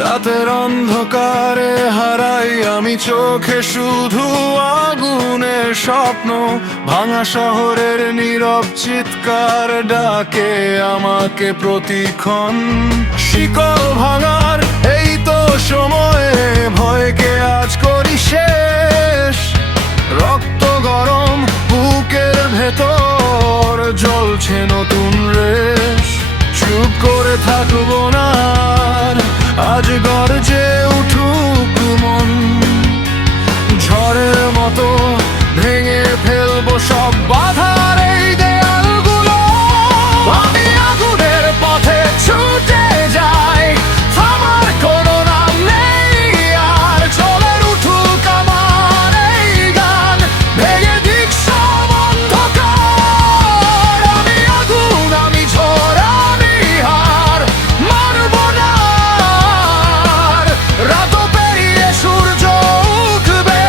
রাতের অন্ধকারে হারাই আমি চোখে শুধু আগুনের স্বপ্ন, ভাঙা শহরের নীরব চিৎকার ডাকে আমাকে প্রতিক্ষণ। শিকল ভাঙার এই তো সময়ে ভয়কে আজ করি শেষ। রক্ত গরম বুকের ভেতর জ্বলছে নতুন রেশ। চুপ করে থাকবো না, আজ গর্জে উঠুক মন। ঝড়ের মতো ভেঙে ফেলবো সব বাধার এই দেয়ালগুলো। আমি আগুনের পথে ছুটে যাই, থামার কোনো নাম নেই আর। চলে উঠুক আমার এই গান, ভেঙে দিক সব অন্ধকার। আমি আগুন, আমি ঝড়, আমি হার মানবো না। রাত পেরিয়ে সূর্য উঠবে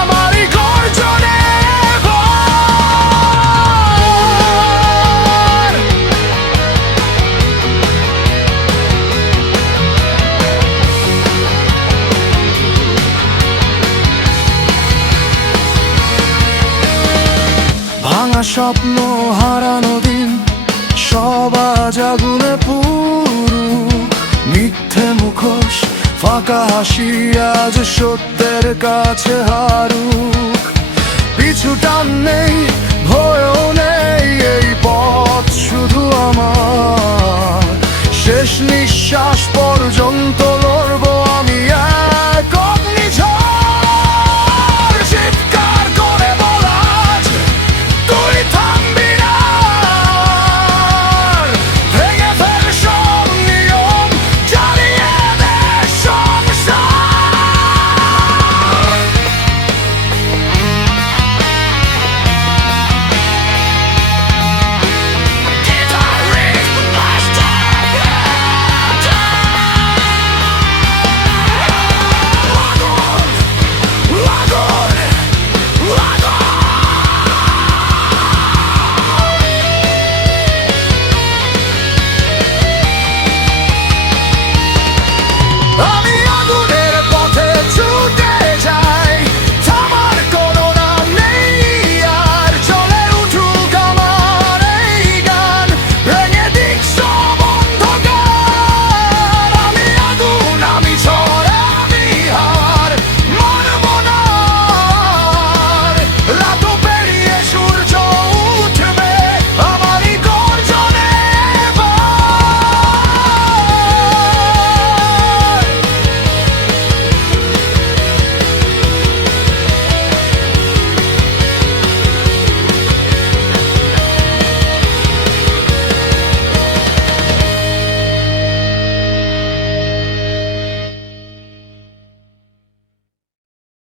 আমারই গর্জনে এবার। ভাঙা স্বপ্ন, হারানো দিন সব আজ আগুনে পুরুক। মিথ্যে মুখোশ, ফাঁকা হাসি আজ সত্যের কাছে হারুক। পিছু টান নেই, ভয়ও নেই, এই পথ শুধু আমার। শেষ নিঃশ্বাস পর্যন্ত